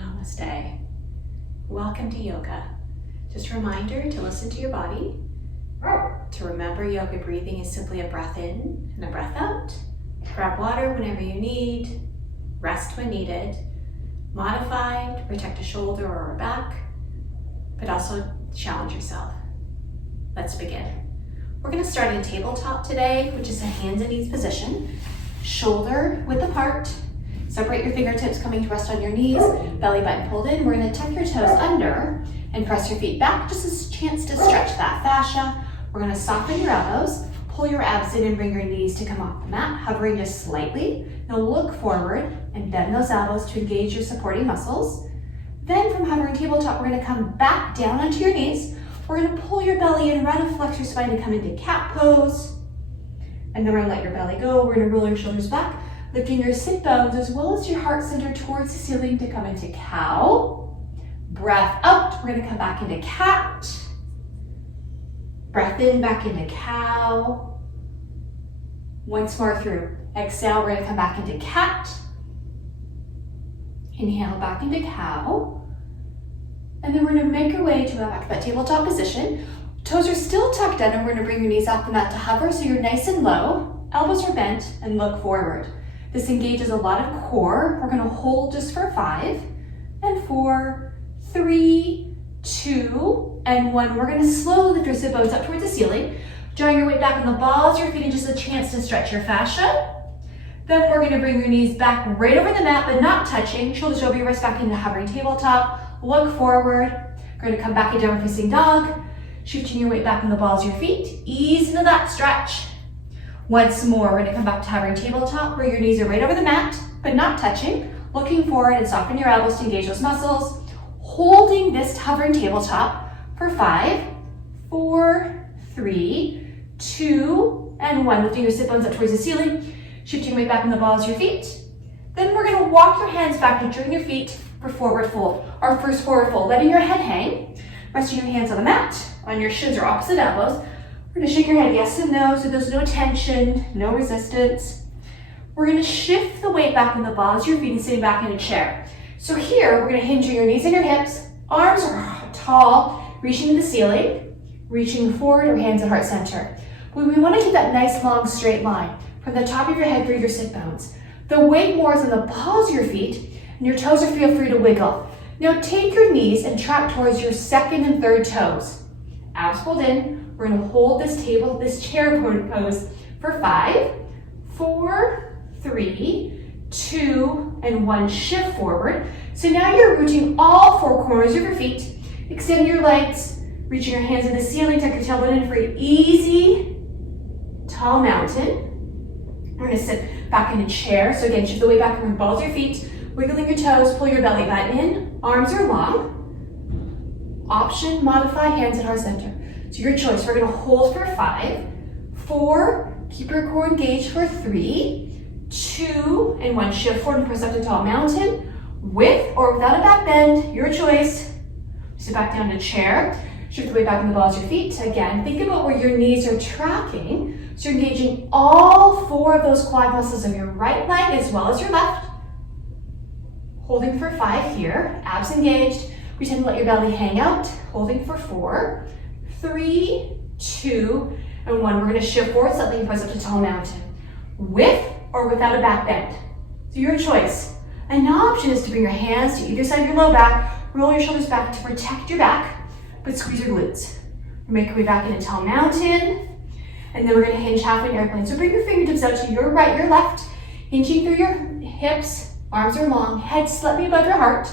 Namaste. Welcome to yoga. Just a reminder to listen to your body, to remember yoga breathing is simply a breath in and a breath out. Grab water whenever you need, rest when needed, modify to protect a shoulder or a back, but also challenge yourself. Let's begin. We're going to start in tabletop today, which is a hands and knees position, shoulder width apart. Separate your fingertips coming to rest on your knees, belly button pulled in. We're going to tuck your toes under and press your feet back, just as a chance to stretch that fascia. We're going to soften your elbows, pull your abs in and bring your knees to come off the mat, hovering just slightly. Now look forward and bend those elbows to engage your supporting muscles. Then from hovering tabletop, we're going to come back down onto your knees. We're going to pull your belly in, round and flex your spine to come into cat pose. And then we're going to let your belly go. We're going to roll your shoulders back, lifting your sit bones as well as your heart center towards the ceiling to come into cow. Breath out, we're going to come back into cat. Breath in, back into cow. Once more through. Exhale, we're going to come back into cat. Inhale, back into cow. And then we're going to make our way to back to that tabletop position. Toes are still tucked in, and we're going to bring your knees off the mat to hover so you're nice and low. Elbows are bent and look forward. This engages a lot of core. We're going to hold just for 5 and 4, 3, 2, and 1. We're going to slowly lift your sit bones up towards the ceiling. Drawing your weight back on the balls, your feet, and just a chance to stretch your fascia. Then we're going to bring your knees back right over the mat, but not touching. Shoulders over your wrists back into hovering tabletop. Look forward. We're going to come back into downward facing dog. Shifting your weight back on the balls of your feet. Ease into that stretch. Once more, we're going to come back to hovering tabletop where your knees are right over the mat, but not touching. Looking forward and soften your elbows to engage those muscles. Holding this hovering tabletop for 5, 4, 3, 2, and 1. Lifting your sit bones up towards the ceiling. Shifting weight back on the balls of your feet. Then we're going to walk your hands back and join your feet for forward fold. Our first forward fold, letting your head hang. Resting your hands on the mat, on your shins or opposite elbows. We're going to shake your head yes and no, so there's no tension, no resistance. We're going to shift the weight back on the balls of your feet and sitting back in a chair. So here, we're going to hinge your knees and your hips. Arms are tall, reaching to the ceiling, reaching forward, or hands at heart center. We want to keep that nice long straight line from the top of your head through your sit bones. The weight more is on the balls of your feet, and your toes are feel free to wiggle. Now take your knees and track towards your second and third toes. Abs pulled in. We're going to hold this chair pose for 5, 4, 3, 2, and 1. Shift forward. So now you're rooting all 4 corners of your feet. Extend your legs, reaching your hands to the ceiling. Tuck your tailbone in for an easy, tall mountain. We're going to sit back in a chair. So again, shift the weight back from the balls of your feet. Wiggling your toes, pull your belly button in. Arms are long. Option, modify, hands at heart center. So your choice, we're going to hold for 5, 4, keep your core engaged for 3, 2, and 1. Shift forward and press up to tall mountain. With or without a back bend, your choice. Sit back down to chair. Shift the weight back on the balls of your feet. Again, think about where your knees are tracking. So you're engaging all 4 of those quad muscles of your right leg as well as your left. Holding for 5 here, abs engaged. Pretend to let your belly hang out. Holding for 4, 3, 2, and 1. We're going to shift forward, slightly press up to tall mountain. With or without a back bend. So your choice. An option is to bring your hands to either side of your low back, roll your shoulders back to protect your back, but squeeze your glutes. Make your way back into tall mountain, and then we're going to hinge halfway in airplane. So bring your fingertips out to your right, your left, hinging through your hips, arms are long, head slightly above your heart,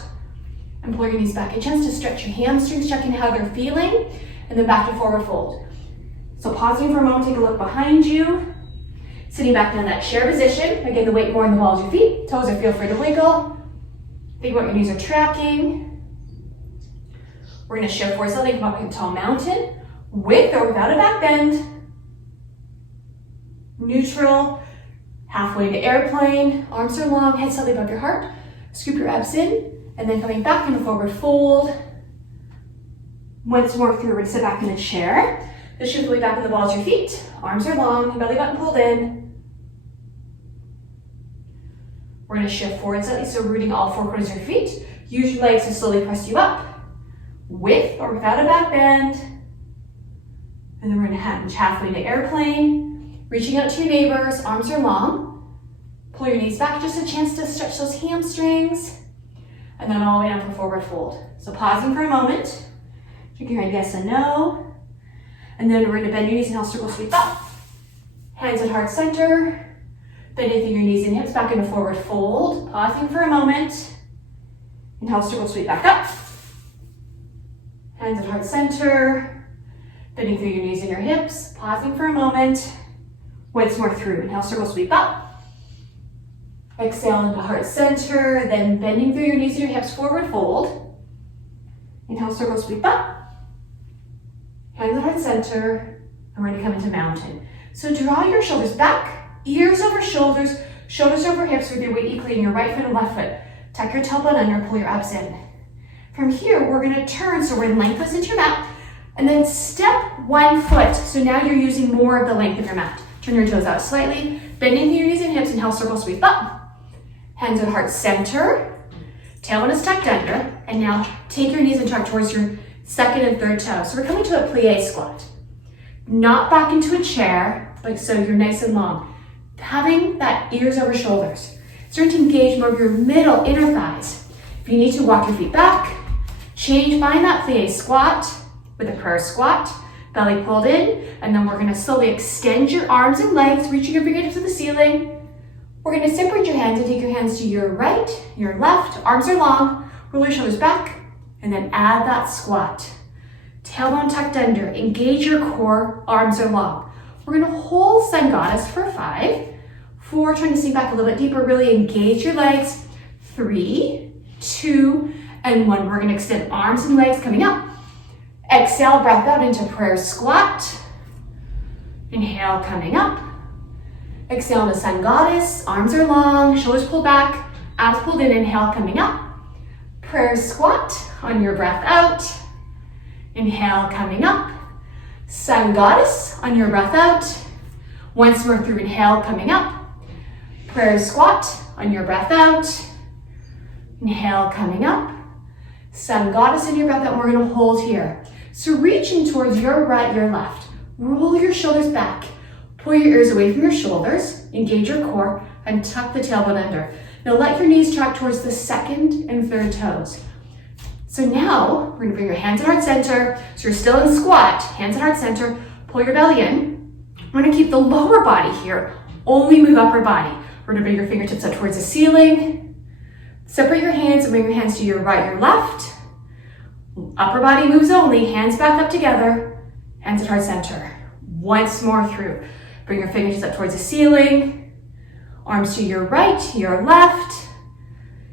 and pull your knees back. A chance to stretch your hamstrings, checking how they're feeling, and then back to forward fold. So pausing for a moment, take a look behind you. Sitting back down in that chair position. Again, the weight more on the balls of your feet. Toes are feel free to wiggle. Think about your knees are tracking. We're going to shift forward slightly, come up into tall mountain. With or without a back bend. Neutral. Halfway into airplane. Arms are long, head slightly above your heart. Scoop your abs in. And then coming back into forward fold. Once more through, we're going to sit back in a chair. Just shift the weight back on the balls of your feet. Arms are long, belly button pulled in. We're gonna shift forward slightly, so rooting all four corners of your feet. Use your legs to slowly press you up, with or without a back bend. And then we're gonna hinge halfway to airplane, reaching out to your neighbors, arms are long. Pull your knees back, just a chance to stretch those hamstrings. And then all the way down for forward fold. So pausing for a moment, shake your head yes and no. And then we're gonna bend your knees, inhale, circle sweep up. Hands at heart center. Bending through your knees and hips back into forward fold. Pausing for a moment. Inhale, circle sweep back up. Hands at heart center. Bending through your knees and your hips. Pausing for a moment. Once more through. Inhale, circle sweep up. Exhale into heart center. Then bending through your knees and your hips, forward fold. Inhale, circle sweep up. Hands at heart center. And we're gonna come into mountain. So draw your shoulders back. Ears over shoulders, shoulders over hips with your weight equally in your right foot and left foot. Tuck your tailbone under, pull your abs in. From here, we're gonna turn, so we're gonna lengthwise into your mat, and then step one foot. So now you're using more of the length of your mat. Turn your toes out slightly, bending through your knees and hips, inhale, circle sweep up. Hands at heart center, tailbone is tucked under, and now take your knees and tuck towards your second and third toes. So we're coming to a plie squat. Not back into a chair, like so, you're nice and long. Having that ears over shoulders. Start to engage more of your middle inner thighs. If you need to, walk your feet back, change, find that plie squat with a prayer squat, belly pulled in, and then we're gonna slowly extend your arms and legs, reaching your fingertips to the ceiling. We're gonna separate your hands and take your hands to your right, your left, arms are long, roll your shoulders back, and then add that squat. Tailbone tucked under, engage your core, arms are long. We're gonna hold Sun Goddess for 5, 4, trying to sink back a little bit deeper, really engage your legs, 3, 2, and 1. We're gonna extend arms and legs coming up. Exhale, breath out into prayer squat. Inhale, coming up. Exhale to Sun Goddess, arms are long, shoulders pulled back, abs pulled in, inhale, coming up. Prayer squat on your breath out. Inhale, coming up. Sun Goddess on your breath out. Once more through, inhale, coming up. Prayer squat on your breath out. Inhale, coming up. Sun Goddess on your breath out. We're gonna hold here. So reaching towards your right, your left. Roll your shoulders back. Pull your ears away from your shoulders. Engage your core and tuck the tailbone under. Now let your knees track towards the second and third toes. So now, we're gonna bring your hands at heart center. So you're still in squat, hands at heart center, pull your belly in. We're gonna keep the lower body here, only move upper body. We're gonna bring your fingertips up towards the ceiling. Separate your hands and bring your hands to your right, your left. Upper body moves only, hands back up together, hands at heart center. Once more through. Bring your fingertips up towards the ceiling. Arms to your right, your left.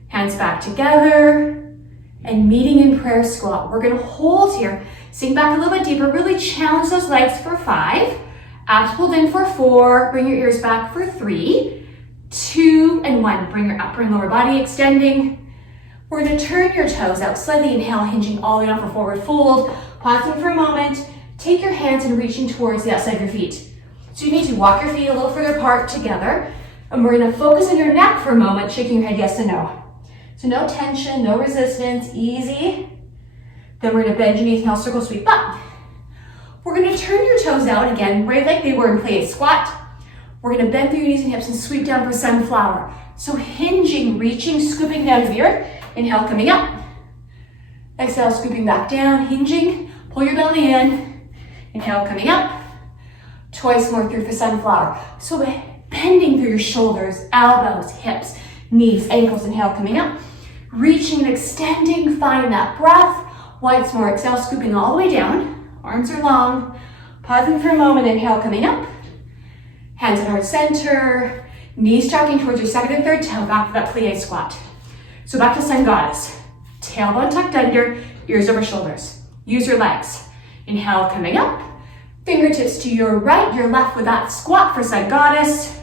Hands back together. And meeting in prayer squat. We're gonna hold here, sink back a little bit deeper, really challenge those legs for 5, abs pulled in for 4, bring your ears back for 3, 2, and 1. Bring your upper and lower body extending. We're gonna turn your toes out slightly, inhale, hinging all the way down for forward fold, pausing for a moment, take your hands and reaching towards the outside of your feet. So you need to walk your feet a little further apart together, and we're gonna focus on your neck for a moment, shaking your head yes and no. So no tension, no resistance, easy. Then we're gonna bend your knees, inhale, circle sweep up. We're gonna turn your toes out again, right like they were in plie squat. We're gonna bend through your knees and hips and sweep down for sunflower. So hinging, reaching, scooping down to the earth. Inhale, coming up. Exhale, scooping back down, hinging. Pull your belly in. Inhale, coming up. Twice more through for sunflower. So bending through your shoulders, elbows, hips, knees, ankles. Inhale, coming up. Reaching and extending, find that breath. Once more, exhale, scooping all the way down. Arms are long. Pausing for a moment, inhale, coming up. Hands at heart center. Knees tracking towards your second and third toe, back to that plie squat. So back to Sun Goddess. Tailbone tucked under, ears over shoulders. Use your legs. Inhale, coming up. Fingertips to your right, your left with that squat for Sun Goddess.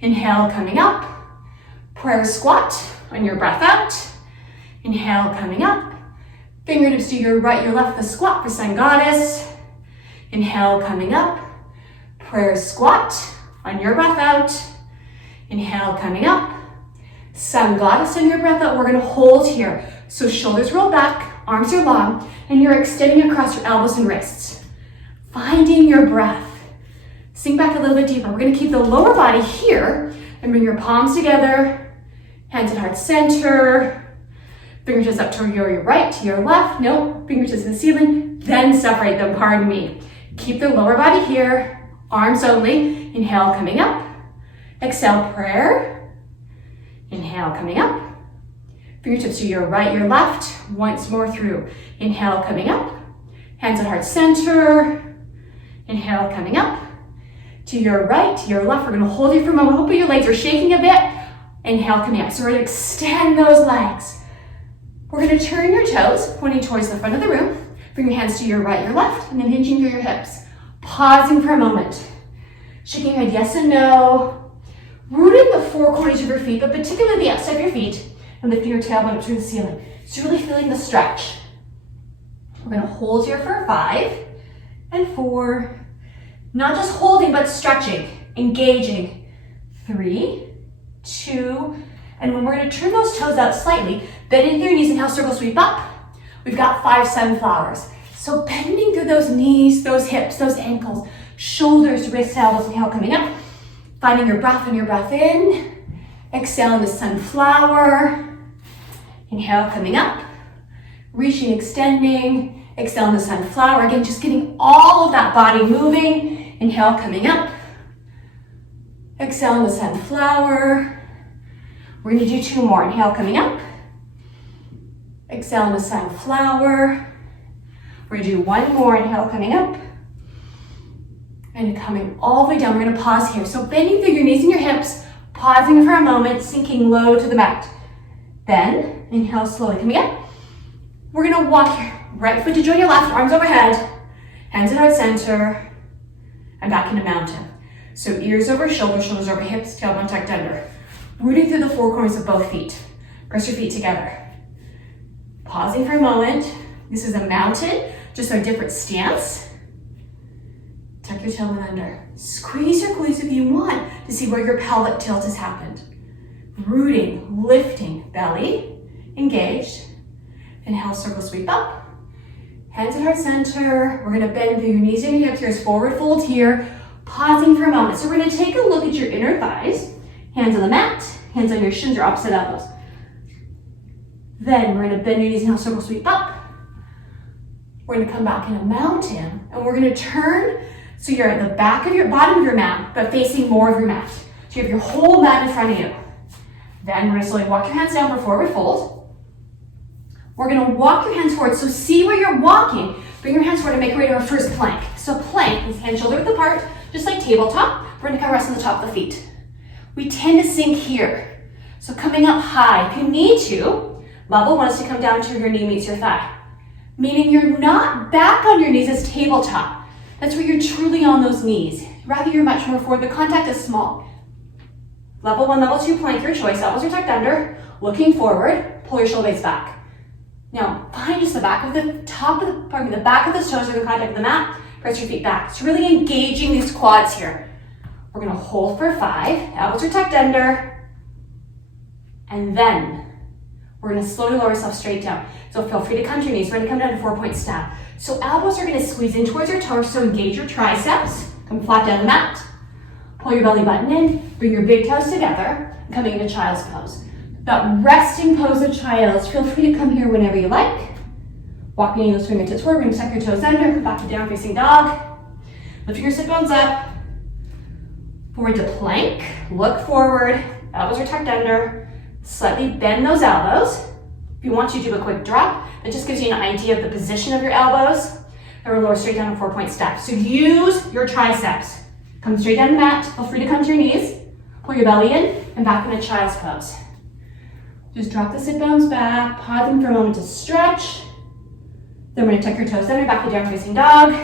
Inhale, coming up. Prayer squat on your breath out. Inhale, coming up. Fingertips to your right, your left, the squat for Sun Goddess. Inhale, coming up. Prayer squat on your breath out. Inhale, coming up. Sun goddess in your breath out. We're gonna hold here. So shoulders roll back, arms are long, and you're extending across your elbows and wrists. Finding your breath. Sink back a little bit deeper. We're gonna keep the lower body here and bring your palms together, hands at heart center, fingertips up to your right, to your left, no, fingertips to the ceiling, then separate them, pardon me. Keep the lower body here, arms only, inhale, coming up, exhale, prayer, inhale, coming up, fingertips to your right, your left, once more through, inhale, coming up, hands at heart center, inhale, coming up, to your right, to your left. We're gonna hold you for a moment. Hopefully your legs are shaking a bit. Inhale, coming up. So we're gonna extend those legs. We're gonna turn your toes, pointing towards the front of the room. Bring your hands to your right, your left, and then hinging through your hips. Pausing for a moment. Shaking your head yes and no. Rooting the four corners of your feet, but particularly the outside of your feet, and lifting your tailbone up to the ceiling. So really feeling the stretch. We're gonna hold here for 5 and 4. Not just holding, but stretching, engaging. 3, 2, and when we're gonna turn those toes out slightly, bend into your knees, inhale, circle sweep up. We've got 5 sunflowers. So bending through those knees, those hips, those ankles, shoulders, wrists, elbows, inhale, coming up. Finding your breath and your breath in. Exhale into sunflower. Inhale, coming up. Reaching, extending. Exhale into sunflower. Again, just getting all of that body moving. Inhale, coming up. Exhale into sunflower. We're gonna do 2 more. Inhale, coming up. Exhale into sunflower. We're gonna do 1 more. Inhale, coming up. And coming all the way down. We're gonna pause here. So bending through your knees and your hips, pausing for a moment, sinking low to the mat. Then, inhale slowly, coming up. We're gonna walk here. Right foot to join your left, arms overhead, hands at heart center, and back into mountain. So ears over shoulders, shoulders over hips, tailbone tucked under. Rooting through the 4 corners of both feet. Press your feet together. Pausing for a moment. This is a mountain, just our different stance. Tuck your tailbone under. Squeeze your glutes if you want to see where your pelvic tilt has happened. Rooting, lifting, belly engaged. Inhale, circle sweep up. Hands at heart center. We're gonna bend through your knees and your hips. Here's forward fold here. Pausing for a moment. So we're gonna take a look at your inner thighs. Hands on the mat, hands on your shins or opposite elbows. Then we're gonna bend your knees, inhale, circle sweep up. We're gonna come back in a mountain, and we're gonna turn so you're at the back of your, bottom of your mat, but facing more of your mat. So you have your whole mat in front of you. Then we're gonna slowly walk your hands down for forward fold. We're gonna walk your hands forward, so see where you're walking. Bring your hands forward and make your way to our first plank. So plank is hand shoulder width apart, just like tabletop. We're gonna come rest on the top of the feet. We tend to sink here. So coming up high, if you need to, level 1 is to come down to your knee meets your thigh. Meaning you're not back on your knees as tabletop. That's where you're truly on those knees. Rather, you're much more forward. The contact is small. Level 1, level 2 plank, your choice. Elbows are tucked under, looking forward, pull your shoulder blades back. Now, find just the back of the the back of the toes are in contact with the mat. Press your feet back. It's really engaging these quads here. We're gonna hold for 5. Elbows are tucked under. And then we're gonna slowly lower ourselves straight down. So feel free to come to your knees. We're gonna come down to 4-point stab. So elbows are gonna squeeze in towards your torso, engage your triceps. Come flat down the mat. Pull your belly button in. Bring your big toes together. Coming into child's pose. That resting pose of child's. Feel free to come here whenever you like. Walking those fingertips forward. We're gonna tuck your toes under. Come back to down facing dog. Lifting your sit bones up. Forward to plank. Look forward. Elbows are tucked under. Slightly bend those elbows. If you want to do a quick drop, that just gives you an idea of the position of your elbows. Then we'll lower straight down to 4-point step. So use your triceps. Come straight down the mat. Feel free to come to your knees. Pull your belly in and back into child's pose. Just drop the sit bones back. Pausing for a moment to stretch. Then we're going to tuck your toes under, back to down facing dog.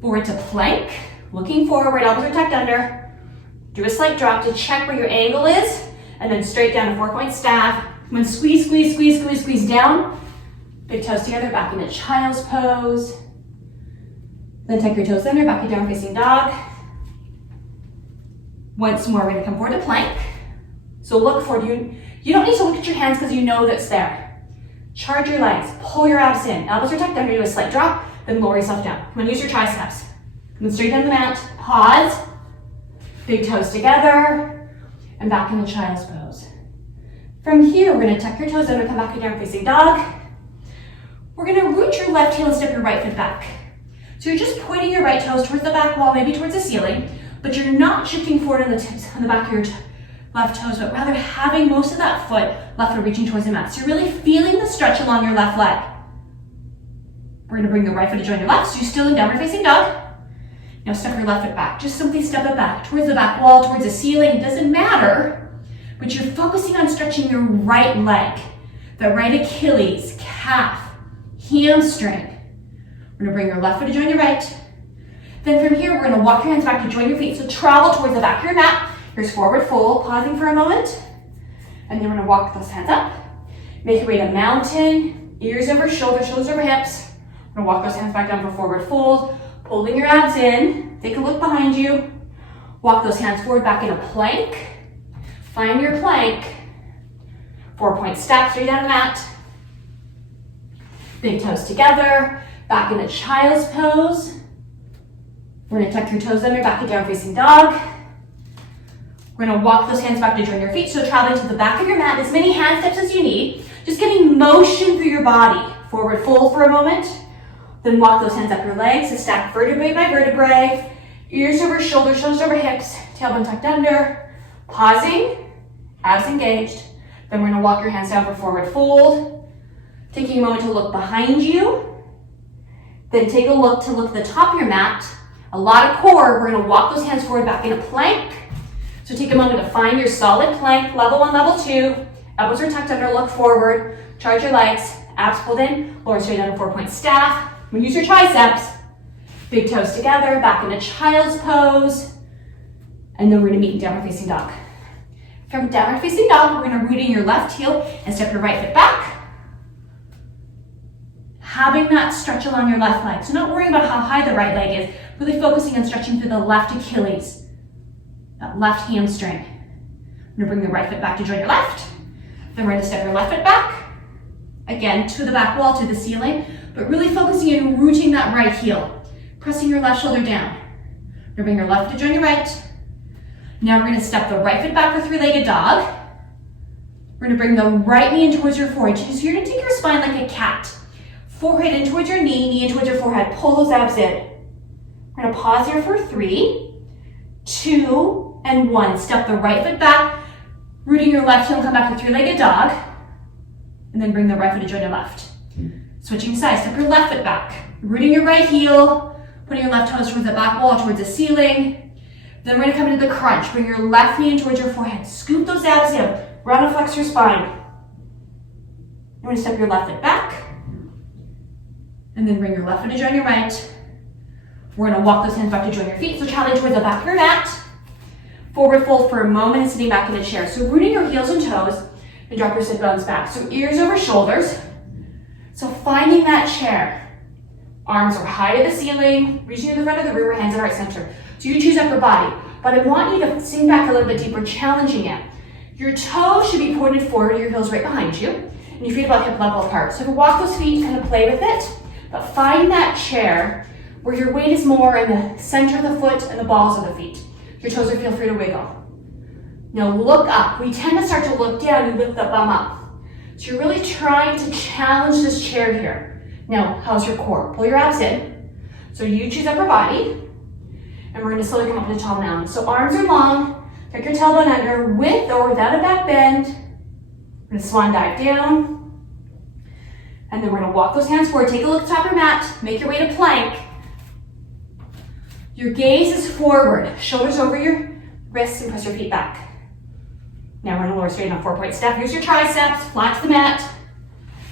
Forward to plank. Looking forward, elbows are tucked under. Do a slight drop to check where your angle is, and then straight down to 4-point staff. Come on, squeeze, squeeze, squeeze, squeeze, squeeze down. Big toes together, back into child's pose. Then tuck your toes under, back to down facing dog. Once more, we're gonna come forward to plank. So look forward. You don't need to look at your hands because you know that's there. Charge your legs, pull your abs in. Elbows are tucked under, do a slight drop, then lower yourself down. I'm gonna use your triceps. Come straight down the mat, pause, big toes together, and back into child's pose. From here, we're gonna tuck your toes under, come back to down facing dog. We're gonna root your left heel and step your right foot back. So you're just pointing your right toes towards the back wall, maybe towards the ceiling, but you're not shifting forward on the tips, on the back of your left toes, but rather having most of that left foot reaching towards the mat. So you're really feeling the stretch along your left leg. We're gonna bring the right foot to join your left, so you're still in downward facing dog. Now step your left foot back. Just simply step it back towards the back wall, towards the ceiling. It doesn't matter, but you're focusing on stretching your right leg, the right Achilles, calf, hamstring. We're gonna bring your left foot to join your right. Then from here, we're gonna walk your hands back to join your feet. So travel towards the back of your mat. Here's forward fold, pausing for a moment. And then we're gonna walk those hands up. Make your way to mountain, ears over shoulders, shoulders over hips. We're gonna walk those hands back down for forward fold, pulling your abs in. Take a look behind you. Walk those hands forward back in a plank. Find your plank. 4-point step, straight down the mat. Big toes together, back into child's pose. We're gonna tuck your toes under, back to down facing dog. We're gonna walk those hands back to join your feet. So traveling to the back of your mat, as many hand steps as you need. Just getting motion through your body. Forward fold for a moment. Then walk those hands up your legs. So stack vertebrae by vertebrae. Ears over shoulders, shoulders over hips. Tailbone tucked under. Pausing, abs engaged. Then we're gonna walk your hands down for forward fold. Taking a moment to look behind you. Then take a look to look at the top of your mat. A lot of core. We're gonna walk those hands forward back in a plank. So take a moment to find your solid plank, level 1, level 2. Elbows are tucked under, look forward. Charge your legs, abs pulled in, lower straight down to 4-point staff. We'll use your triceps. Big toes together, back into child's pose. And then we're gonna meet in downward facing dog. From downward facing dog, we're gonna root in your left heel and step your right foot back. Having that stretch along your left leg. So not worrying about how high the right leg is, really focusing on stretching through the left Achilles, that left hamstring. I'm gonna bring the right foot back to join your left. Then we're gonna step your left foot back. Again, to the back wall, to the ceiling, but really focusing on rooting that right heel. Pressing your left shoulder down. We're gonna bring your left to join your right. Now we're gonna step the right foot back for three-legged dog. We're gonna bring the right knee in towards your forehead. So you're gonna take your spine like a cat. Forehead in towards your knee in towards your forehead. Pull those abs in. We're gonna pause here for 3, 2, and 1. Step the right foot back, rooting your left heel and come back to three-legged dog. And then bring the right foot to join your left. Switching sides, step your left foot back, rooting your right heel, putting your left toes towards the back wall, towards the ceiling. Then we're gonna come into the crunch. Bring your left knee in towards your forehead. Scoop those abs in. Round and flex your spine. You're gonna step your left foot back. And then bring your left foot to join your right. We're gonna walk those hands back to join your feet. So traveling towards the back of your mat. Forward fold for a moment and sitting back in a chair. So rooting your heels and toes and drop your sit bones back. So ears over shoulders. So finding that chair. Arms are high to the ceiling, reaching to the front of the room, or hands at heart center. So you choose upper body. But I want you to sink back a little bit deeper, challenging it. Your toes should be pointed forward, your heels right behind you, and your feet about hip level apart. So to walk those feet, kind of play with it, but find that chair where your weight is more in the center of the foot and the balls of the feet. Your toes are feel free to wiggle. Now look up. We tend to start to look down and lift the bum up. So you're really trying to challenge this chair here. Now, how's your core? Pull your abs in. So you choose upper body. And we're gonna slowly come up to tall mountain. So arms are long. Tuck your tailbone under with or without a back bend. We're gonna swan dive down. And then we're gonna walk those hands forward. Take a look at the top of your mat. Make your way to plank. Your gaze is forward. Shoulders over your wrists and press your feet back. Now we're gonna lower straight on 4-point step. Use your triceps, flat to the mat.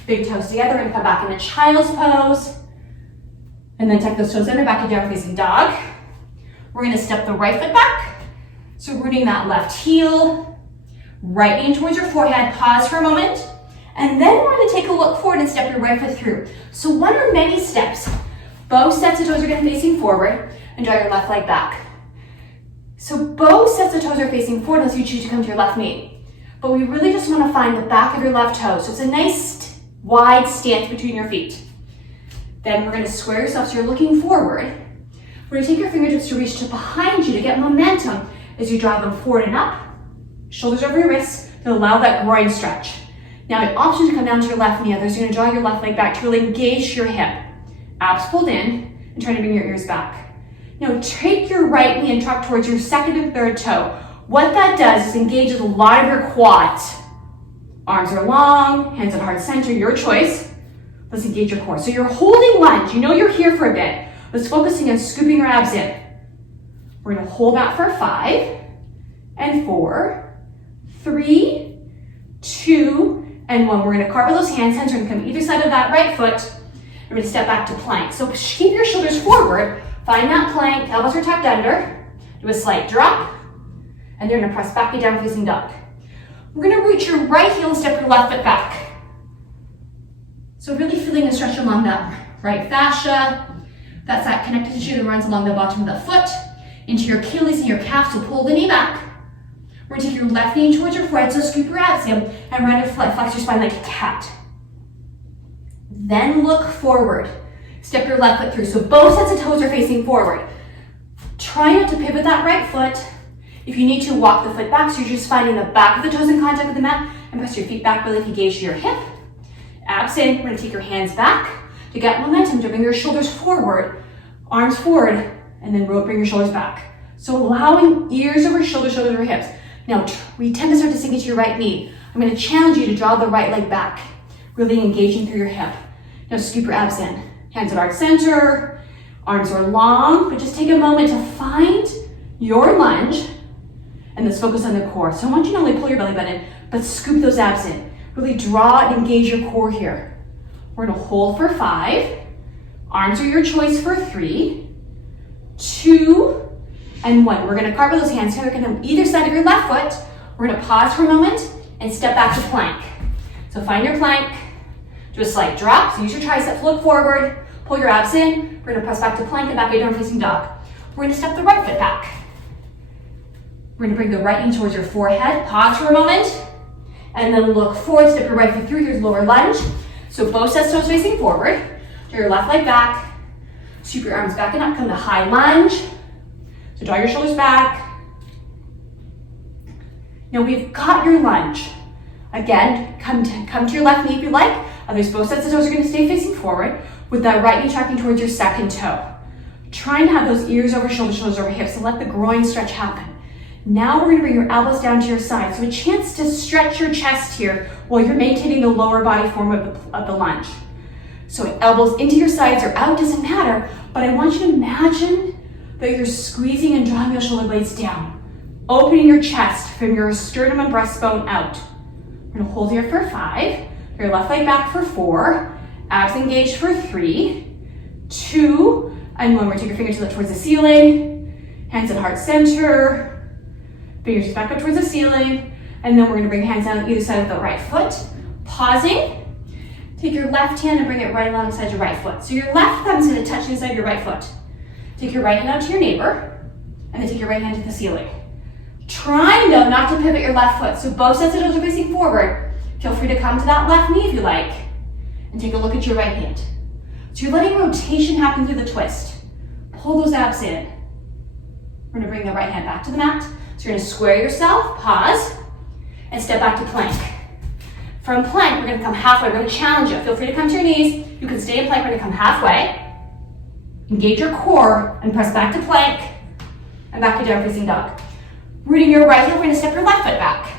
Big toes together. We're gonna come back into child's pose. And then tuck those toes under, back to down facing dog. We're gonna step the right foot back. So rooting that left heel. Right knee towards your forehead. Pause for a moment. And then we're gonna take a look forward and step your right foot through. So one or many steps. Both sets of toes are gonna be facing forward and draw your left leg back. So both sets of toes are facing forward unless you choose to come to your left knee. but we really just want to find the back of your left toe. So it's a nice wide stance between your feet. Then we're going to square yourself so you're looking forward. We're going to take your fingertips to reach to behind you to get momentum as you draw them forward and up. Shoulders over your wrists to allow that groin stretch. Now an option to come down to your left knee. Others, you're going to draw your left leg back to really engage your hip. Abs pulled in and try to bring your ears back. Now take your right knee and tuck towards your second and third toe. What that does is engages a lot of your quads. Arms are long, hands at heart center, your choice. Let's engage your core. So you're holding lunge. You know you're here for a bit. Let's focusing on scooping your abs in. We're going to hold that for 5 and 4, 3, 2, and 1. We're going to carve those hands. Hands are going to come either side of that right foot. We're going to step back to plank. So keep your shoulders forward. Find that plank. Elbows are tucked under. Do a slight drop. And you're going to press back to down facing dog. We're going to reach your right heel and step your left foot back. So really feeling a stretch along that right fascia. That's that connective tissue that runs along the bottom of the foot into your Achilles and your calf. So pull the knee back. We're going to take your left knee towards your forehead. So scoop your abs in and run and flex your spine like a cat. Then look forward. Step your left foot through. So both sets of toes are facing forward. Try not to pivot that right foot. If you need to, walk the foot back. So you're just finding the back of the toes in contact with the mat and press your feet back really to engage your hip. Abs in. We're going to take your hands back to get momentum, to bring your shoulders forward, arms forward, and then bring your shoulders back. So allowing ears over shoulders, shoulders over hips. Now, we tend to start to sink into your right knee. I'm going to challenge you to draw the right leg back, really engaging through your hip. Now, scoop your abs in. Hands at heart center, arms are long, but just take a moment to find your lunge, and let's focus on the core. So I want you to not only pull your belly button, but scoop those abs in. Really draw and engage your core here. We're going to hold for 5. Arms are your choice for 3, 2, and 1. We're going to carve those hands here. We're going to have either side of your left foot. We're going to pause for a moment and step back to plank. So find your plank. Do a slight drop. So use your triceps, look forward, pull your abs in. We're going to press back to plank and back to down facing dog. We're going to step the right foot back. We're going to bring the right knee towards your forehead. Pause for a moment. And then look forward, step your right foot through. Here's lower lunge. So both sets toes facing forward. Draw your left leg back. Scoop your arms back and up. Come to high lunge. So draw your shoulders back. Now we've got your lunge. Again, come to your left knee if you like. Others, both sets of toes are going to stay facing forward with that right knee tracking towards your second toe. Trying to have those ears over shoulders, shoulders over hips. So let the groin stretch happen. Now we're going to bring your elbows down to your side. So a chance to stretch your chest here while you're maintaining the lower body form of the lunge. So elbows into your sides or out, doesn't matter, but I want you to imagine that you're squeezing and drawing your shoulder blades down, opening your chest from your sternum and breastbone out. We're going to hold here for 5, your left leg back for 4, abs engaged for 3, 2, and 1. We're going to take your fingertips up towards the ceiling, hands at heart center, fingers back up towards the ceiling, and then we're going to bring hands down on either side of the right foot. Pausing, take your left hand and bring it right alongside your right foot. So your left thumb is going to touch inside your right foot. Take your right hand out to your neighbor, and then take your right hand to the ceiling. Trying though not to pivot your left foot. So both sets of toes are facing forward. Feel free to come to that left knee if you like, and take a look at your right hand. So you're letting rotation happen through the twist. Pull those abs in. We're going to bring the right hand back to the mat. So you're going to square yourself, pause, and step back to plank. From plank, we're going to come halfway. We're going to challenge you. Feel free to come to your knees. You can stay in plank. We're going to come halfway. Engage your core and press back to plank and back to down facing dog. Rooting your right heel, we're going to step your left foot back.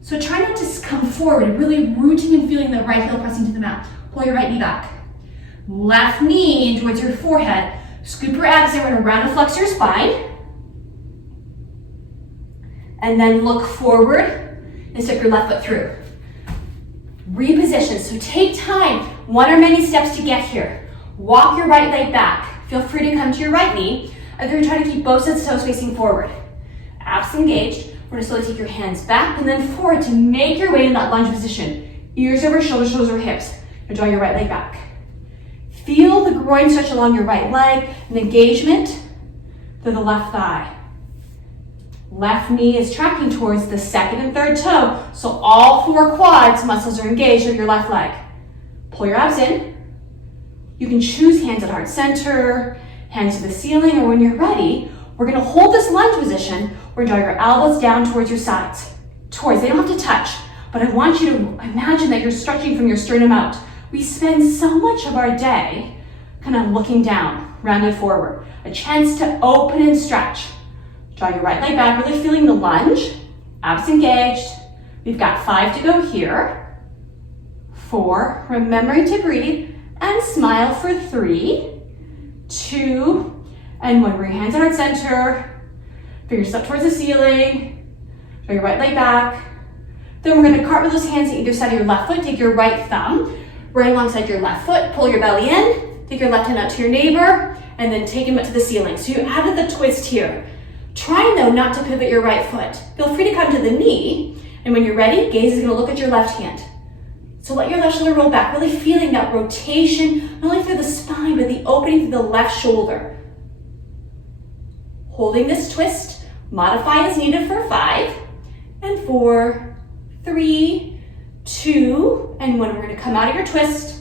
So try not to come forward, really rooting and feeling the right heel pressing to the mat. Pull your right knee back. Left knee in towards your forehead. Scoop your abs in. We're going to round and flex your spine. And then look forward and step your left foot through. Reposition, so take time, one or many steps to get here. Walk your right leg back. Feel free to come to your right knee. And then try to keep both sets of toes facing forward. Abs engaged. We're going to slowly take your hands back and then forward to make your way in that lunge position. Ears over shoulders, shoulders over hips. And draw your right leg back. Feel the groin stretch along your right leg and engagement through the left thigh. Left knee is tracking towards the second and third toe, so all 4 quads muscles are engaged with your left leg. Pull your abs in. You can choose hands at heart center, hands to the ceiling, or when you're ready, we're gonna hold this lunge position. We're gonna draw your elbows down towards your sides. They don't have to touch, but I want you to imagine that you're stretching from your sternum out. We spend so much of our day kind of looking down, rounded forward. A chance to open and stretch. Draw your right leg back, really feeling the lunge. Abs engaged. We've got 5 to go here. 4, remembering to breathe and smile for 3, 2, and 1. Bring your hands at heart center. Fingers up towards the ceiling. Draw your right leg back. Then we're gonna cartwheel those hands to either side of your left foot. Take your right thumb right alongside your left foot. Pull your belly in. Take your left hand out to your neighbor, and then take them up to the ceiling. So you added the twist here. Try though not to pivot your right foot. Feel free to come to the knee, and when you're ready, gaze is gonna look at your left hand. So let your left shoulder roll back, really feeling that rotation, not only through the spine, but the opening through the left shoulder. Holding this twist, modify as needed for 5, and 4, 3, 2, and 1. We're gonna come out of your twist.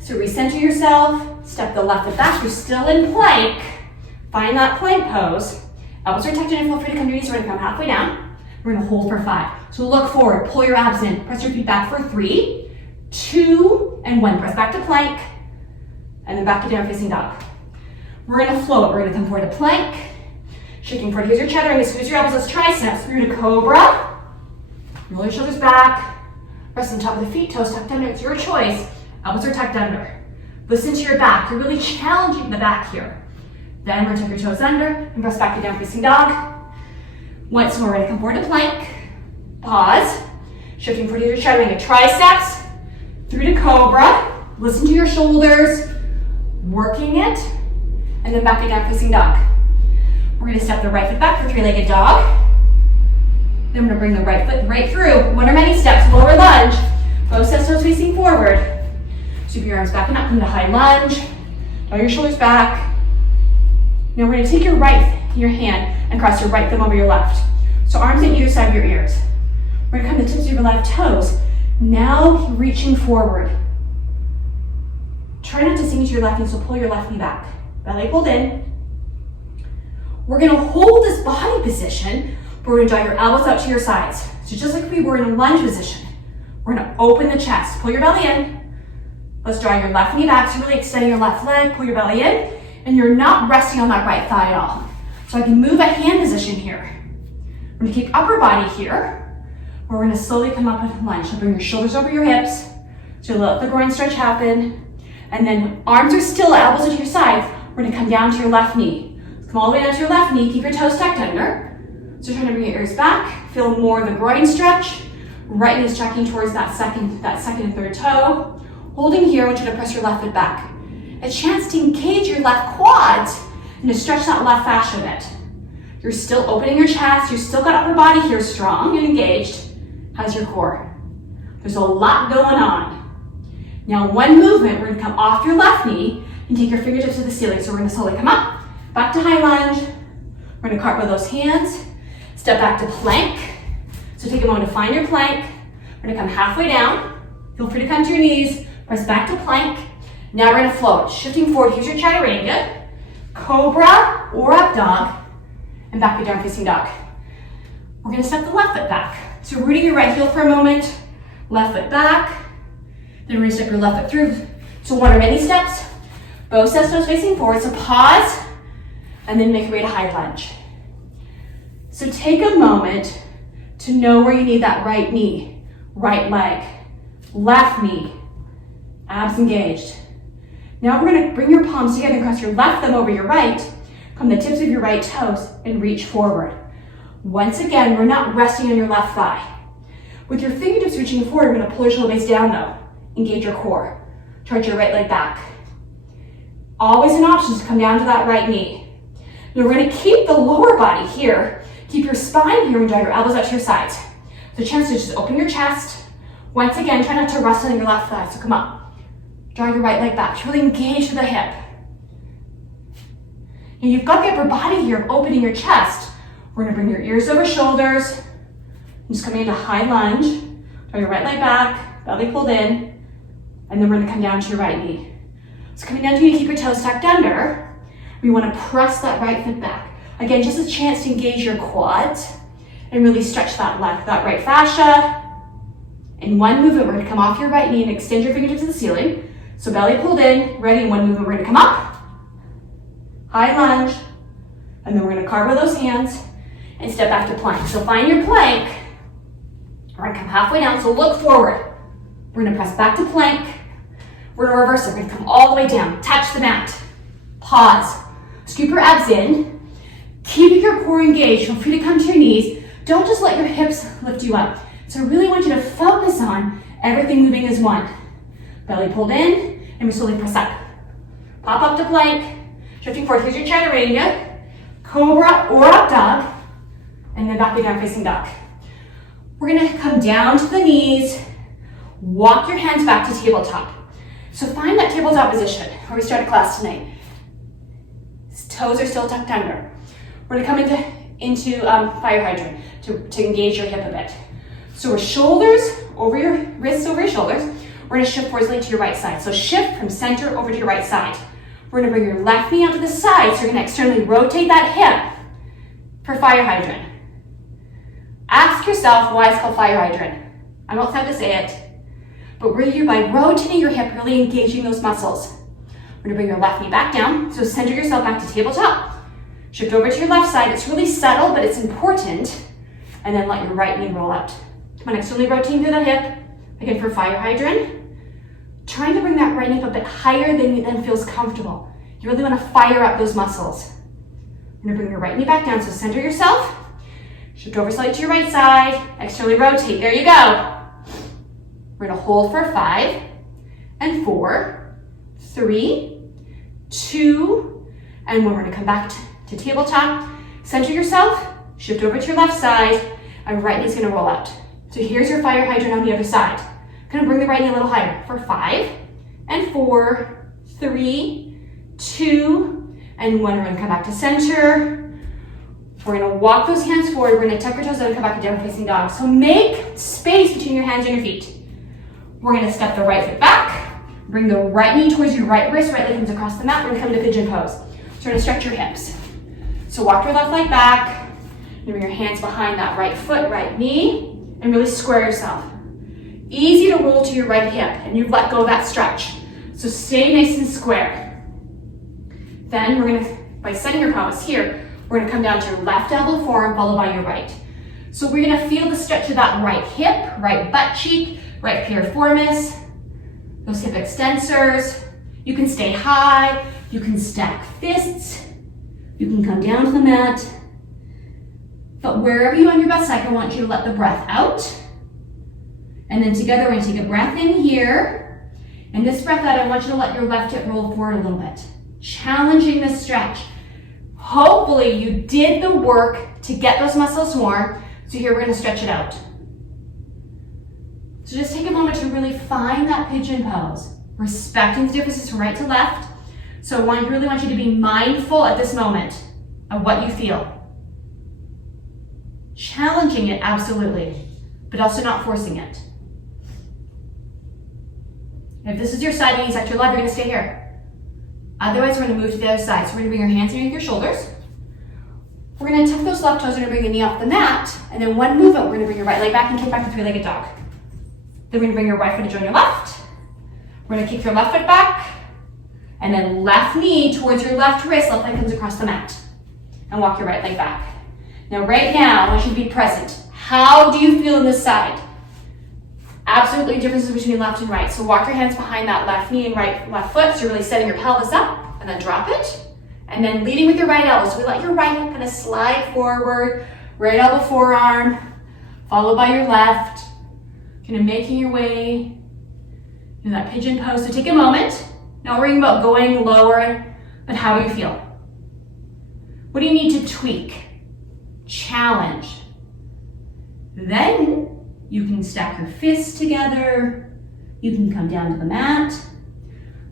So recenter yourself, step the left foot back. You're still in plank. Find that plank pose. Elbows are tucked in and feel free to come to your knees. We're gonna come halfway down. We're gonna hold for 5. So look forward, pull your abs in, press your feet back for 3, 2, and 1. Press back to plank, and then back to down facing dog. We're gonna float. We're gonna come forward to plank, shaking forward. Here's your chattering. Squeeze your elbows as triceps through to cobra. Roll your shoulders back. Press on top of the feet, toes tucked under. It's your choice. Elbows are tucked under. Listen to your back. You're really challenging the back here. Then we're gonna tuck your toes under and press back to down facing dog. Once more, we're gonna come forward to plank. Pause. Shifting forward to your chattering. Triceps through to cobra. Listen to your shoulders. Working it. And then back to down facing dog. We're gonna step the right foot back for 3-legged dog. Then we're gonna bring the right foot right through. One or many steps, lower lunge. Both sets toes facing forward. Sweep your arms back and up, come to high lunge. Draw your shoulders back. Now we're gonna take your hand and cross your right thumb over your left. So arms at either side of your ears. We're gonna come to the tips of your left toes. Now reaching forward. Try not to sink into your left knee, so pull your left knee back. Belly pulled in. We're gonna hold this body position, but we're gonna draw your elbows out to your sides. So just like we were in a lunge position, we're gonna open the chest. Pull your belly in. Let's draw your left knee back, so really extend your left leg, pull your belly in, and you're not resting on that right thigh at all. So I can move a hand position here. We're gonna keep upper body here, where we're gonna slowly come up into lunge. So bring your shoulders over your hips, so let the groin stretch happen, and then arms are still, elbows to your sides. We're gonna come down to your left knee. Come all the way down to your left knee, keep your toes tucked under. So trying to bring your ears back, feel more of the groin stretch. Right knee is tracking towards that second and third toe. Holding here, I want you to press your left foot back. A chance to engage your left quads and to stretch that left fascia a bit. You're still opening your chest, you've still got upper body here strong and engaged. How's your core? There's a lot going on. Now one movement, we're gonna come off your left knee and take your fingertips to the ceiling. So we're gonna slowly come up, back to high lunge. We're gonna cartwheel those hands, step back to plank. So take a moment to find your plank. We're gonna come halfway down. Feel free to come to your knees, press back to plank. Now we're gonna float. Shifting forward, here's your chaturanga, cobra or up dog, and back to down facing dog. We're gonna step the left foot back. So rooting your right heel for a moment, left foot back, then we're gonna step your left foot through. So one or many steps, both sets toes facing forward, so pause, and then make your way to high lunge. So take a moment to know where you need that right knee, right leg, left knee, abs engaged. Now we're gonna bring your palms together and cross your left thumb over your right, come the tips of your right toes and reach forward. Once again, we're not resting on your left thigh. With your fingertips reaching forward, we're gonna pull your shoulder blades down though. Engage your core. Charge your right leg back. Always an option to come down to that right knee. Now we're gonna keep the lower body here. Keep your spine here and draw your elbows out to your sides. So chance to just open your chest. Once again, try not to rest on your left thigh, so come up. Draw your right leg back, really engage the hip. And you've got the upper body here opening your chest. We're gonna bring your ears over shoulders. Just coming into high lunge. Draw your right leg back, belly pulled in, and then we're gonna come down to your right knee. So coming down to your knee, keep your toes tucked under. We wanna press that right foot back. Again, just a chance to engage your quads and really stretch that right fascia. In one movement, we're gonna come off your right knee and extend your fingertips to the ceiling. So belly pulled in, ready, in one movement, we're gonna come up, high lunge, and then we're gonna carve with those hands and step back to plank. So find your plank. We're gonna come halfway down, so look forward. We're gonna press back to plank. We're gonna reverse it. We're gonna come all the way down, touch the mat, pause, scoop your abs in, keep your core engaged. Feel free to come to your knees. Don't just let your hips lift you up. So I really want you to focus on everything moving as one. Belly pulled in, and we slowly press up. Pop up to plank, shifting forward. Here's your chaturanga, cobra or up dog, and then back down facing dog. We're gonna come down to the knees, walk your hands back to tabletop. So find that tabletop position where we started class tonight. Toes are still tucked under. We're gonna come into fire hydrant to engage your hip a bit. So we're shoulders over your wrists, over your shoulders. We're gonna shift forward to your right side. So shift from center over to your right side. We're gonna bring your left knee onto the side. So you're gonna externally rotate that hip for fire hydrant. Ask yourself why it's called fire hydrant. I don't have to say it, but really by rotating your hip, really engaging those muscles. We're gonna bring your left knee back down. So center yourself back to tabletop. Shift over to your left side. It's really subtle, but it's important. And then let your right knee roll out. Come on, externally rotating through that hip. Again, for fire hydrant. Trying to bring that right knee up a bit higher than feels comfortable. You really wanna fire up those muscles. You're gonna bring your right knee back down, so center yourself. Shift over slightly to your right side, externally rotate, there you go. We're gonna hold for 5 and 4, 3, 2, and 1. We're gonna come back to tabletop. Center yourself, shift over to your left side, and right knee's gonna roll out. So here's your fire hydrant on the other side. Gonna bring the right knee a little higher for 5 and 4, 3, 2, and 1. We're gonna come back to center. We're gonna walk those hands forward. We're gonna tuck your toes down and come back to down facing dog. So make space between your hands and your feet. We're gonna step the right foot back, bring the right knee towards your right wrist, right leg comes across the mat. We're gonna come to pigeon pose. So we're gonna stretch your hips. So walk your left leg back, and bring your hands behind that right foot, right knee, and really square yourself. Easy to roll to your right hip, and you let go of that stretch. So stay nice and square. Then we're gonna, by setting your pelvis here, we're gonna come down to your left elbow forearm, followed by your right. So we're gonna feel the stretch of that right hip, right butt cheek, right piriformis, those hip extensors. You can stay high, you can stack fists, you can come down to the mat. But wherever you on your best cycle, I want you to let the breath out. And then together, we're gonna take a breath in here. And this breath out, I want you to let your left hip roll forward a little bit. Challenging the stretch. Hopefully you did the work to get those muscles warm. So here we're gonna stretch it out. So just take a moment to really find that pigeon pose, respecting the differences from right to left. So I really want you to be mindful at this moment of what you feel. Challenging it, absolutely, but also not forcing it. If this is your side knees at your left, you're gonna stay here. Otherwise, we're gonna move to the other side. So we're gonna bring your hands underneath your shoulders. We're gonna tuck those left toes, we're gonna bring the knee off the mat, and then one movement, we're gonna bring your right leg back and kick back to three-legged dog. Then we're gonna bring your right foot to join your left. We're gonna kick your left foot back, and then left knee towards your left wrist, left leg comes across the mat. And walk your right leg back. Now, right now, I want you to be present. How do you feel in this side? Absolutely differences between left and right. So walk your hands behind that left knee and left foot. So you're really setting your pelvis up, and then drop it. And then leading with your right elbow. So we let your right hip kind of slide forward, right elbow forearm, followed by your left. Kind of making your way in that pigeon pose. So take a moment. Not worrying about going lower, but how do you feel? What do you need to tweak? Challenge. Then you can stack your fists together. You can come down to the mat.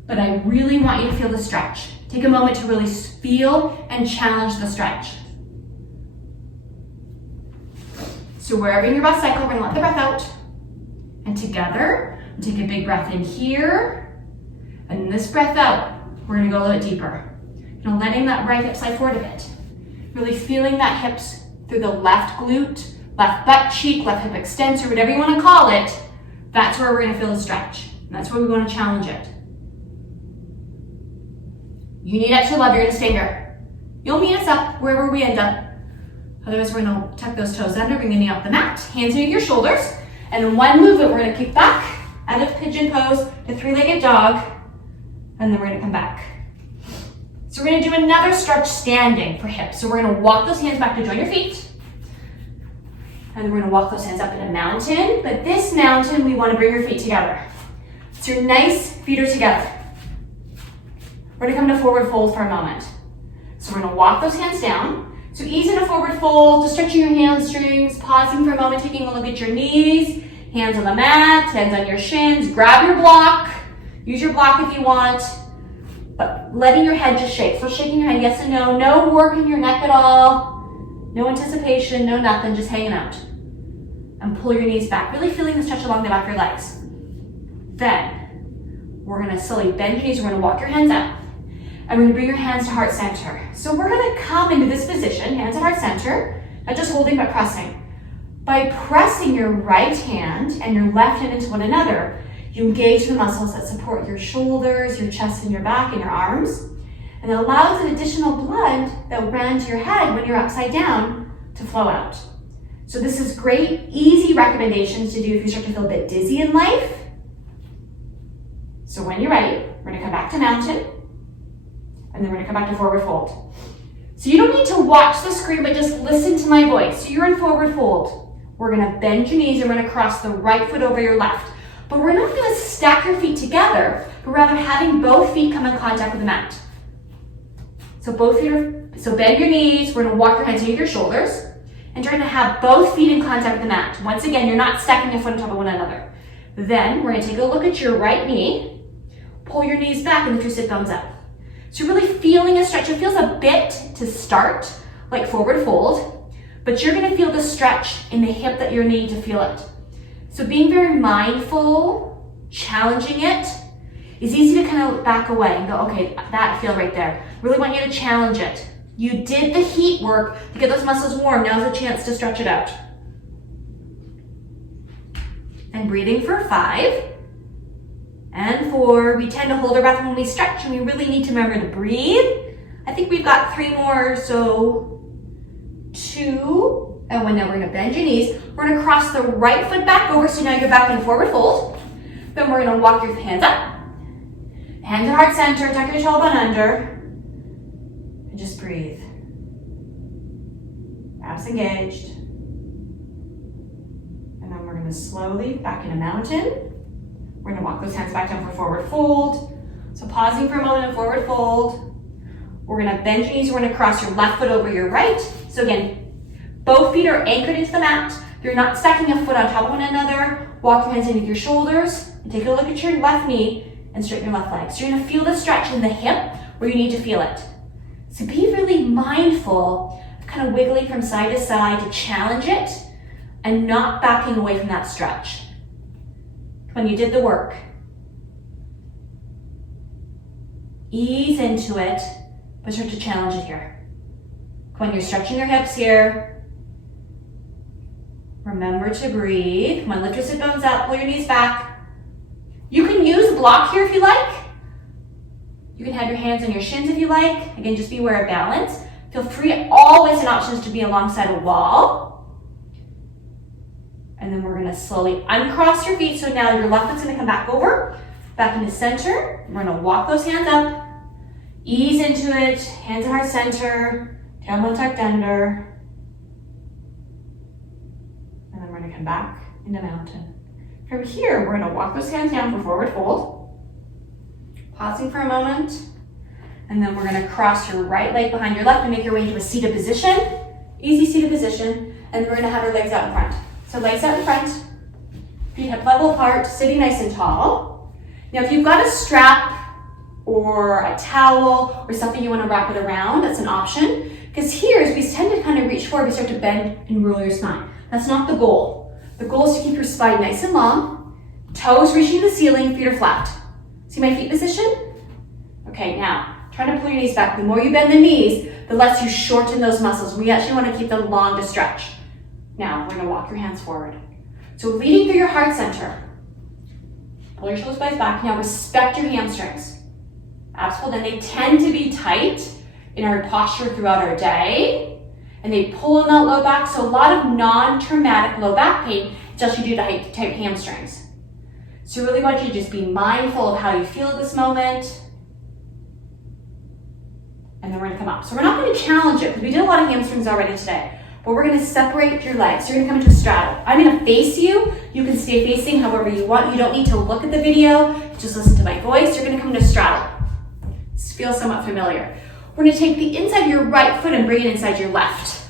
But I really want you to feel the stretch. Take a moment to really feel and challenge the stretch. So wherever in your breath cycle, we're gonna let the breath out. And together, take a big breath in here. And this breath out, we're gonna go a little bit deeper. Letting that right hip slide forward a bit. Really feeling that hips through the left glute, left butt cheek, left hip extensor, whatever you wanna call it. That's where we're gonna feel the stretch. And that's where we wanna challenge it. You need extra love, you're gonna stay here. You'll meet us up wherever we end up. Otherwise, we're gonna tuck those toes under, bring the knee off the mat, hands underneath your shoulders. And in one movement, we're gonna kick back out of pigeon pose to three-legged dog. And then we're gonna come back. So we're gonna do another stretch standing for hips. So we're gonna walk those hands back to join your feet. And then we're gonna walk those hands up in a mountain. But this mountain, we wanna bring your feet together. So your nice feet are together. We're gonna come to forward fold for a moment. So we're gonna walk those hands down. So ease into forward fold, just stretching your hamstrings, pausing for a moment, taking a look at your knees, hands on the mat, hands on your shins, grab your block, use your block if you want, but letting your head just shake. So shaking your head yes and no, no work in your neck at all, no anticipation, no nothing, just hanging out. And pull your knees back, really feeling the stretch along the back of your legs. Then, we're gonna slowly bend your knees, we're gonna walk your hands up. And we're gonna bring your hands to heart center. So we're gonna come into this position, hands at heart center, not just holding, but pressing. By pressing your right hand and your left hand into one another, you engage the muscles that support your shoulders, your chest, and your back, and your arms. And it allows an additional blood that ran to your head when you're upside down to flow out. So this is great, easy recommendations to do if you start to feel a bit dizzy in life. So when you're ready, we're gonna come back to mountain. And then we're gonna come back to forward fold. So you don't need to watch the screen, but just listen to my voice. So you're in forward fold. We're gonna bend your knees and we're gonna cross the right foot over your left. But we're not gonna stack your feet together, but rather having both feet come in contact with the mat. So bend your knees, we're gonna walk your hands underneath your shoulders, and trying to have both feet in contact with the mat. Once again, you're not stacking a foot on top of one another. Then we're gonna take a look at your right knee, pull your knees back and lift your sit bones up. So you're really feeling a stretch. It feels a bit to start, like forward fold, but you're gonna feel the stretch in the hip that you're needing to feel it. So being very mindful, challenging it, is easy to kind of back away and go, okay, that I feel right there. Really want you to challenge it. You did the heat work to get those muscles warm. Now's the chance to stretch it out. And breathing for 5. And 4, we tend to hold our breath when we stretch, and we really need to remember to breathe. I think we've got 3 more, so 2. And then we're gonna bend your knees. We're gonna cross the right foot back over, so now you're back in forward fold. Then we're gonna walk your hands up. Hands at heart center, tuck your tailbone under. And just breathe. Abs engaged. And then we're gonna slowly back into mountain. We're gonna walk those hands back down for forward fold. So pausing for a moment in forward fold. We're gonna bend your knees, we're gonna cross your left foot over your right. So again, both feet are anchored into the mat. You're not stacking a foot on top of one another. Walk your hands underneath your shoulders and take a look at your left knee and straighten your left leg. So you're gonna feel the stretch in the hip where you need to feel it. So be really mindful of kind of wiggling from side to side to challenge it and not backing away from that stretch. When you did the work, ease into it, but start to challenge it here. When you're stretching your hips here, remember to breathe. Come on, lift your sit bones up, pull your knees back. You can use a block here if you like. You can have your hands on your shins if you like. Again, just be aware of balance. Feel free, always an option is to be alongside a wall. And then we're gonna slowly uncross your feet. So now your left foot's gonna come back over, back into center. We're gonna walk those hands up, ease into it, hands at heart center, tailbone tucked under. And then we're gonna come back into mountain. From here, we're gonna walk those hands down for forward fold. Pausing for a moment. And then we're gonna cross your right leg behind your left and make your way into a seated position. Easy seated position. And we're gonna have our legs out in front. So legs out in front, feet hip level apart, sitting nice and tall. Now if you've got a strap or a towel or something you want to wrap it around, that's an option. Because here, as we tend to kind of reach forward, we start to bend and roll your spine. That's not the goal. The goal is to keep your spine nice and long, toes reaching the ceiling, feet are flat. See my feet position? Okay, now, try to pull your knees back. The more you bend the knees, the less you shorten those muscles. We actually want to keep them long to stretch. Now, we're gonna walk your hands forward. So leading through your heart center. Pull your shoulders blades back. Now respect your hamstrings. Abs pulled in. They tend to be tight in our posture throughout our day. And they pull in that low back. So a lot of non-traumatic low back pain is actually due to tight hamstrings. So I really want you to just be mindful of how you feel at this moment. And then we're gonna come up. So we're not gonna challenge it because we did a lot of hamstrings already today. But we're gonna separate your legs. You're gonna come into a straddle. I'm gonna face you. You can stay facing however you want. You don't need to look at the video. Just listen to my voice. You're gonna come into a straddle. This feels somewhat familiar. We're gonna take the inside of your right foot and bring it inside your left.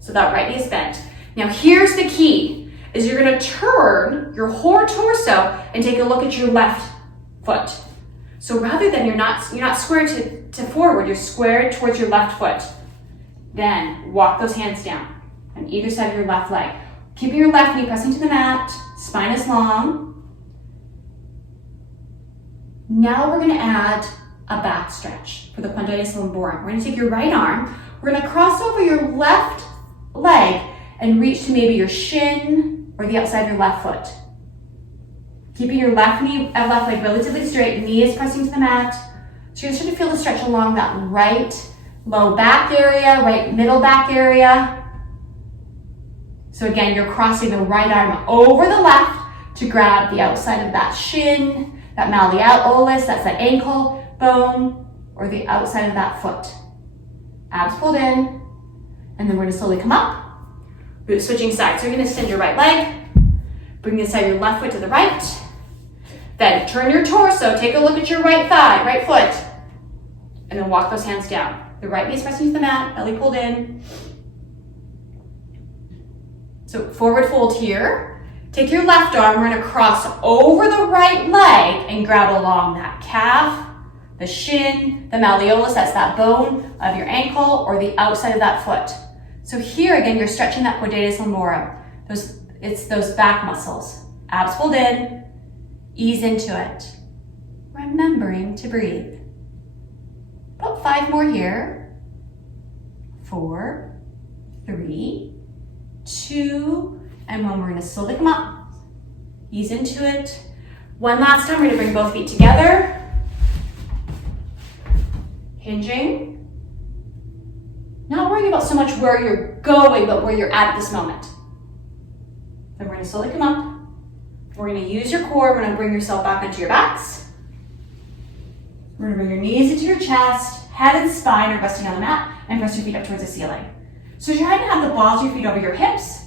So that right knee is bent. Now here's the key, is you're gonna turn your whole torso and take a look at your left foot. So rather than you're not squared to forward, you're squared towards your left foot. Then walk those hands down on either side of your left leg. Keeping your left knee pressing to the mat, spine is long. Now we're gonna add a back stretch for the quadratus lumborum. We're gonna take your right arm, we're gonna cross over your left leg and reach to maybe your shin or the outside of your left foot. Keeping your left leg relatively straight, knee is pressing to the mat. So you're gonna start to feel the stretch along that right low back area, right middle back area. So again, you're crossing the right arm over the left to grab the outside of that shin, that malleolus, that's that ankle bone, or the outside of that foot. Abs pulled in, and then we're gonna slowly come up. We're switching sides. So you're gonna extend your right leg, bring the side of your left foot to the right, then turn your torso, take a look at your right thigh, right foot, and then walk those hands down. The right knee is pressing to the mat, belly pulled in. So forward fold here. Take your left arm, we're gonna cross over the right leg and grab along that calf, the shin, the malleolus, that's that bone of your ankle, or the outside of that foot. So here again, you're stretching that quadratus lumborum. It's those back muscles. Abs pulled in, ease into it. Remembering to breathe. About 5 more here. 4, 3, 2, and 1. We're gonna slowly come up. Ease into it. One last time, we're gonna bring both feet together. Hinging. Not worrying about so much where you're going, but where you're at this moment. Then we're gonna slowly come up. We're gonna use your core. We're gonna bring yourself back onto your backs. We're gonna bring your knees into your chest, head and spine are resting on the mat, and press your feet up towards the ceiling. So try to have the balls of your feet over your hips.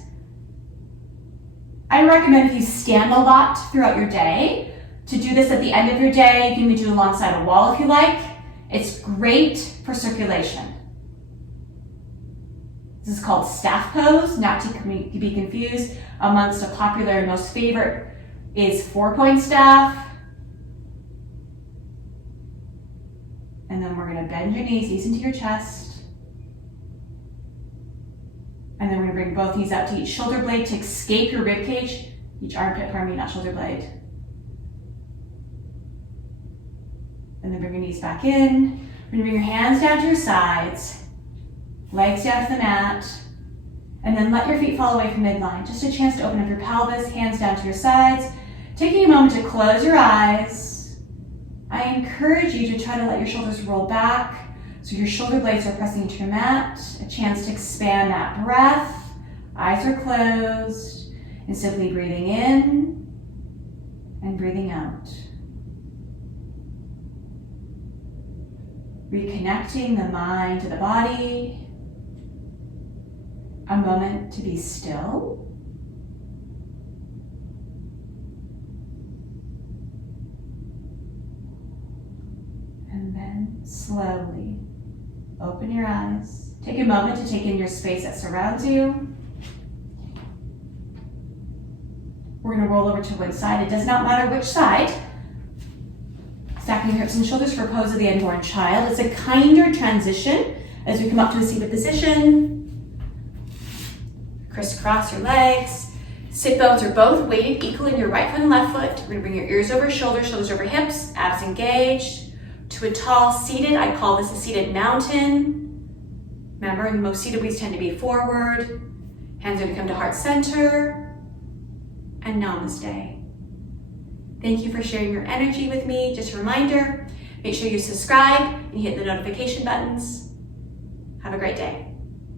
I recommend if you stand a lot throughout your day, to do this at the end of your day. You can do alongside a wall if you like. It's great for circulation. This is called staff pose, not to be confused amongst a popular and most favorite is 4-point staff. And then we're gonna bend your knees, ease into your chest. And then we're gonna bring both knees out to each shoulder blade to escape your rib cage. Each armpit, pardon me, not shoulder blade. And then bring your knees back in. We're gonna bring your hands down to your sides, legs down to the mat, and then let your feet fall away from midline. Just a chance to open up your pelvis, hands down to your sides. Taking a moment to close your eyes. I encourage you to try to let your shoulders roll back so your shoulder blades are pressing into your mat. A chance to expand that breath. Eyes are closed, and simply breathing in and breathing out. Reconnecting the mind to the body. A moment to be still. And then slowly open your eyes. Take a moment to take in your space that surrounds you. We're going to roll over to one side. It does not matter which side. Stacking your hips and shoulders for pose of the unborn child. It's a kinder transition as we come up to a seated position. Crisscross your legs. Sit bones are both weighted equal in your right foot and left foot. We're gonna bring your ears over shoulders, shoulders over hips, abs engaged. To a tall seated, I call this a seated mountain. Remember, most seated we tend to be forward. Hands are gonna come to heart center. And namaste. Thank you for sharing your energy with me. Just a reminder, make sure you subscribe and hit the notification buttons. Have a great day.